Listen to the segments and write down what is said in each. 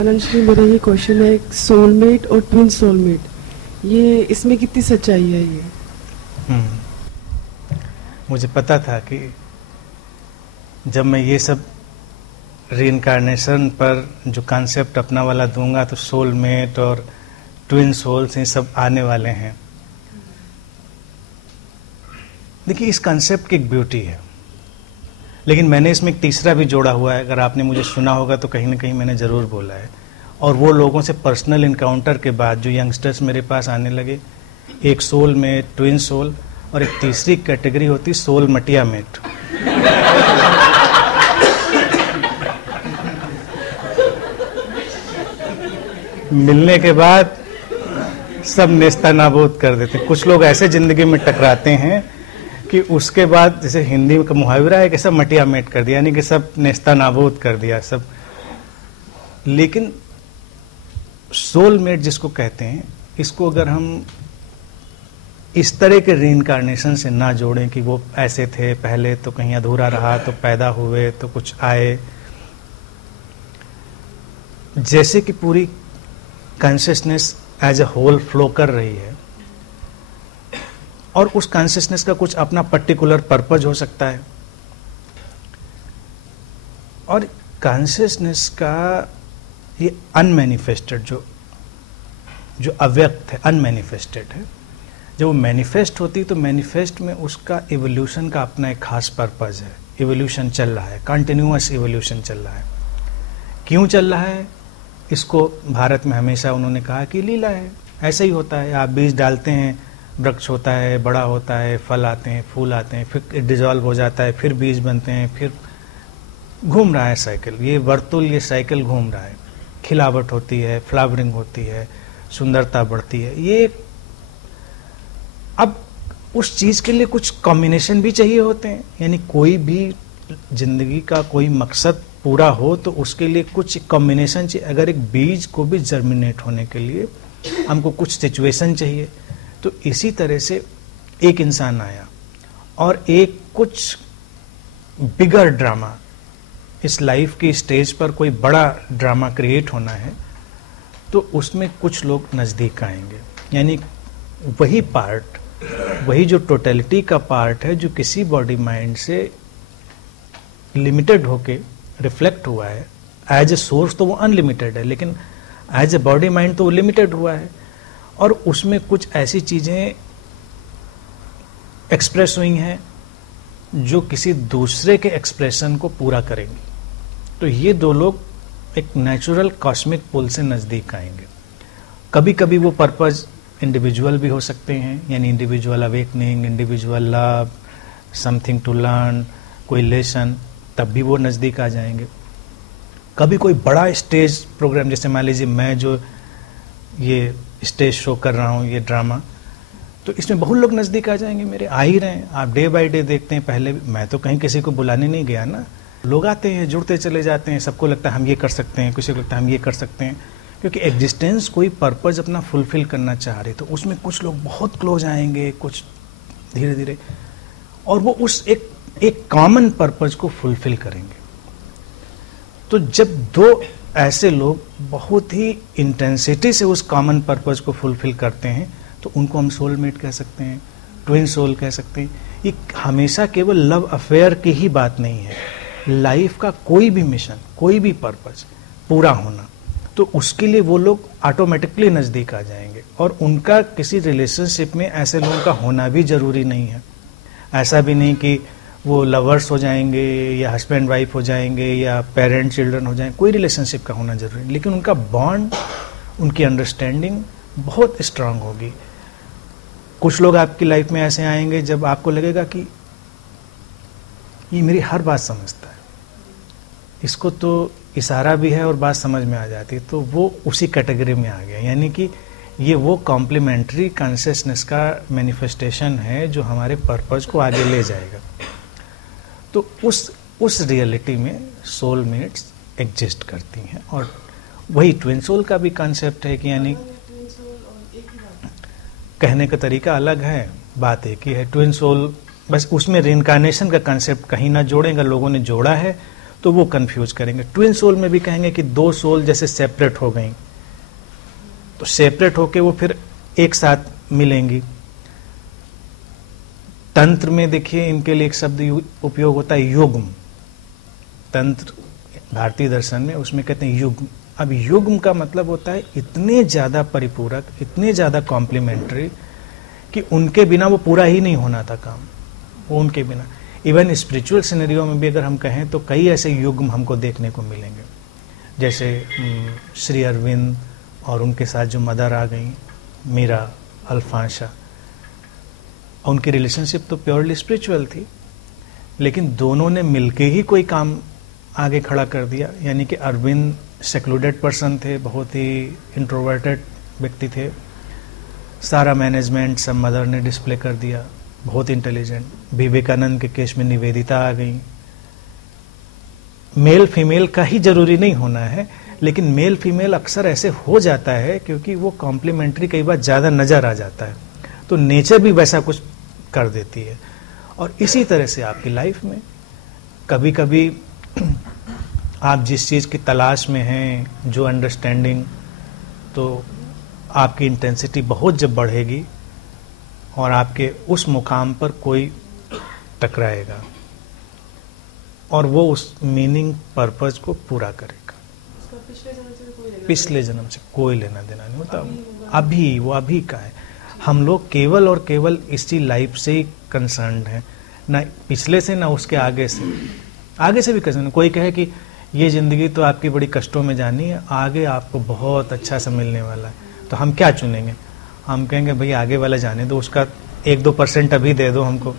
अनंत, मेरा ये क्वेश्चन है, सोलमेट और ट्विन सोलमेट, ये इसमें कितनी सच्चाई है ये? मुझे पता था कि जब मैं ये सब रीइंकार्नेशन पर जो कॉन्सेप्ट अपना वाला दूंगा तो सोलमेट और ट्विन सोल्स ये सब आने वाले हैं। देखिए, इस कॉन्सेप्ट की एक ब्यूटी है, लेकिन मैंने इसमें एक तीसरा भी जोड़ा हुआ है। अगर आपने मुझे सुना होगा तो कहीं ना कहीं मैंने ज़रूर बोला है। और वो लोगों से पर्सनल इनकाउंटर के बाद जो यंगस्टर्स मेरे पास आने लगे, एक सोल में ट्विन सोल, और एक तीसरी कैटेगरी होती सोल मटिया मेट। मिलने के बाद सब नेस्ता नाबूद कर देते। कुछ लोग ऐसे जिंदगी में टकराते हैं कि उसके बाद, जैसे हिंदी का मुहावरा है कि सब मटिया मेट कर दिया, यानी कि सब नेस्ता नाबूद कर दिया सब। लेकिन सोलमेट जिसको कहते हैं, इसको अगर हम इस तरह के रीइंकार्नेशन से ना जोड़ें कि वो ऐसे थे पहले तो कहीं अधूरा रहा तो पैदा हुए तो कुछ आए, जैसे कि पूरी consciousness as a whole flow कर रही है और उस कॉन्शियसनेस का कुछ अपना पर्टिकुलर पर्पज हो सकता है। और कॉन्शियसनेस का ये अनमैनिफेस्टेड जो अव्यक्त है, अनमैनिफेस्टेड है, जब वो मैनिफेस्ट होती तो मैनिफेस्ट में उसका इवोल्यूशन का अपना एक खास पर्पज है। इवोल्यूशन चल रहा है, कंटिन्यूअस इवोल्यूशन चल रहा है। क्यों चल रहा है? इसको भारत में हमेशा उन्होंने कहा कि लीला है, ऐसा ही होता है। आप बीज डालते हैं, वृक्ष होता है, बड़ा होता है, फल आते हैं, फूल आते हैं, फिर डिजॉल्व हो जाता है, फिर बीज बनते हैं, फिर घूम रहा है साइकिल। ये वर्तुल, ये साइकिल घूम रहा है। खिलावट होती है, फ्लावरिंग होती है, सुंदरता बढ़ती है। ये अब उस चीज के लिए कुछ कॉम्बिनेशन भी चाहिए होते हैं, यानी कोई भी जिंदगी का कोई मकसद पूरा हो तो उसके लिए कुछ कॉम्बिनेशन चाहिए। अगर एक बीज को भी जर्मिनेट होने के लिए हमको कुछ सिचुएशन चाहिए, तो इसी तरह से एक इंसान आया और एक कुछ बिगर ड्रामा, इस लाइफ की स्टेज पर कोई बड़ा ड्रामा क्रिएट होना है, तो उसमें कुछ लोग नज़दीक आएंगे। यानी वही पार्ट, वही जो टोटलिटी का पार्ट है जो किसी बॉडी माइंड से लिमिटेड होके रिफ्लेक्ट हुआ है। एज ए सोर्स तो वो अनलिमिटेड है, लेकिन एज ए बॉडी माइंड तो वो लिमिटेड हुआ है। और उसमें कुछ ऐसी चीजें एक्सप्रेस हुई हैं जो किसी दूसरे के एक्सप्रेशन को पूरा करेंगी। तो ये दो लोग एक नेचुरल कॉस्मिक पुल से नजदीक आएंगे। कभी कभी वो पर्पज इंडिविजुअल भी हो सकते हैं, यानी individual awakening, individual love, something to learn, कोई लेसन, तब भी वो नज़दीक आ जाएंगे। कभी कोई बड़ा स्टेज प्रोग्राम, जैसे मान लीजिए मैं जो ये स्टेज शो कर रहा हूँ, ये ड्रामा, तो इसमें बहुत लोग नज़दीक आ जाएंगे मेरे, आ ही रहे हैं। आप डे बाय डे देखते हैं। पहले मैं तो कहीं किसी को बुलाने नहीं गया ना, लोग आते हैं, जुड़ते चले जाते हैं। सबको लगता है हम ये कर सकते हैं, किसी को लगता है हम ये कर सकते हैं, क्योंकि एग्जिस्टेंस कोई पर्पज अपना फुलफिल करना चाह रहे। तो उसमें कुछ लोग बहुत क्लोज आएंगे, कुछ धीरे धीरे, और वो उस एक कॉमन पर्पज को फुलफिल करेंगे। तो जब दो ऐसे लोग बहुत ही इंटेंसिटी से उस कॉमन पर्पज को फुलफिल करते हैं, तो उनको हम सोलमेट कह सकते हैं, ट्विन सोल कह सकते हैं। ये हमेशा केवल लव अफेयर की ही बात नहीं है। लाइफ का कोई भी मिशन, कोई भी पर्पज पूरा होना, तो उसके लिए वो लोग ऑटोमेटिकली नज़दीक आ जाएंगे। और उनका किसी रिलेशनशिप में ऐसे लोगों का होना भी जरूरी नहीं है। ऐसा भी नहीं कि वो लवर्स हो जाएंगे या हस्बैंड वाइफ हो जाएंगे या पेरेंट चिल्ड्रन हो जाएंगे, कोई रिलेशनशिप का होना जरूरी नहीं, लेकिन उनका बॉन्ड, उनकी अंडरस्टैंडिंग बहुत स्ट्रांग होगी। कुछ लोग आपकी लाइफ में ऐसे आएंगे जब आपको लगेगा कि ये मेरी हर बात समझता है, इसको तो इशारा भी है और बात समझ में आ जाती है, तो वो उसी कैटेगरी में आ गया। यानी कि ये वो कॉम्प्लीमेंट्री कॉन्शियसनेस का मैनिफेस्टेशन है जो हमारे पर्पज को आगे ले जाएगा। तो उस रियलिटी में सोलमेट्स एग्जिस्ट करती हैं। और वही ट्विन सोल का भी कॉन्सेप्ट है कि यानी कहने का तरीका अलग है, बात एक ही है। ट्विन सोल, बस उसमें रिइंकार्नेशन का कॉन्सेप्ट कहीं ना जोड़ेगा, लोगों ने जोड़ा है तो वो कंफ्यूज करेंगे। ट्विन सोल में भी कहेंगे कि दो सोल जैसे सेपरेट हो गई, तो सेपरेट होके वो फिर एक साथ मिलेंगी। तंत्र में देखिए इनके लिए एक शब्द उपयोग होता है युग्म। तंत्र भारतीय दर्शन में उसमें कहते हैं युग्म। अब युग्म का मतलब होता है इतने ज्यादा परिपूरक, इतने ज्यादा कॉम्प्लीमेंट्री कि उनके बिना वो पूरा ही नहीं होना था काम, वो उनके बिना। इवन स्पिरिचुअल सिनेरियो में भी अगर हम कहें तो कई ऐसे युग्म हमको देखने को मिलेंगे, जैसे श्री अरविंद और उनके साथ जो मदर आ गई, मीरा, अल्फांशा, उनकी रिलेशनशिप तो प्योरली स्पिरिचुअल थी, लेकिन दोनों ने मिलके ही कोई काम आगे खड़ा कर दिया। यानी कि अरविंद सेक्लूडेड पर्सन थे, बहुत ही इंट्रोवर्टेड व्यक्ति थे, सारा मैनेजमेंट सब मदर ने डिस्प्ले कर दिया, बहुत इंटेलिजेंट। विवेकानंद के केस में निवेदिता आ गई। मेल फीमेल का ही जरूरी नहीं होना है, लेकिन मेल फीमेल अक्सर ऐसे हो जाता है क्योंकि वो कॉम्प्लीमेंट्री कई बार ज्यादा नजर आ जाता है, तो नेचर भी वैसा कुछ कर देती है। और इसी तरह से आपकी लाइफ में कभी कभी आप जिस चीज की तलाश में हैं, जो अंडरस्टैंडिंग, तो आपकी इंटेंसिटी बहुत जब बढ़ेगी और आपके उस मुकाम पर कोई टकराएगा और वो उस मीनिंग पर्पज को पूरा करेगा। पिछले जन्म से कोई लेना देना नहीं होता, अभी वो अभी का है। हम लोग केवल और केवल इसी लाइफ से ही कंसर्न्ड हैं, ना पिछले से ना उसके आगे से। आगे से भी कंसर्न, कोई कहे कि ये जिंदगी तो आपकी बड़ी कष्टों में जानी है, आगे आपको बहुत अच्छा सा मिलने वाला है, तो हम क्या चुनेंगे? हम कहेंगे भाई आगे वाला जाने दो, उसका 1-2% अभी दे दो हमको।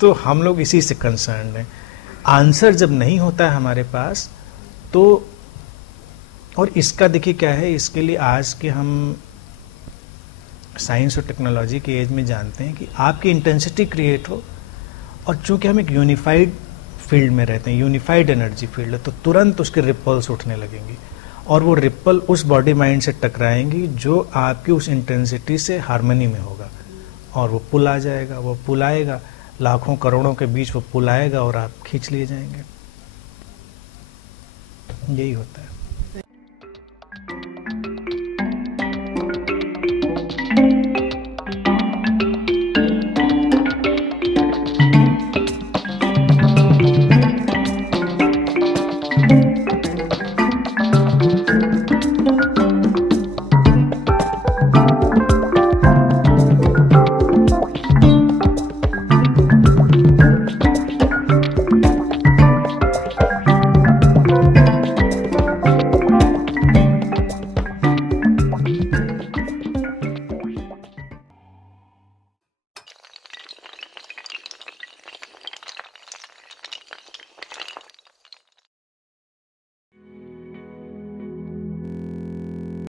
तो हम लोग इसी से कंसर्न हैं। आंसर जब नहीं होता है हमारे पास तो, और इसका देखिए क्या है, इसके लिए आज के हम साइंस और टेक्नोलॉजी की एज में जानते हैं कि आपकी इंटेंसिटी क्रिएट हो, और चूंकि हम एक यूनिफाइड फील्ड में रहते हैं, यूनिफाइड एनर्जी फील्ड है, तो तुरंत उसके रिपल्स उठने लगेंगी और वो रिपल उस बॉडी माइंड से टकराएंगी जो आपकी उस इंटेंसिटी से हार्मनी में होगा, और वो पुल आ जाएगा, वो पुल आएगा, लाखों करोड़ों के बीच वो पुल आएगा और आप खींच लिए जाएंगे। यही होता है।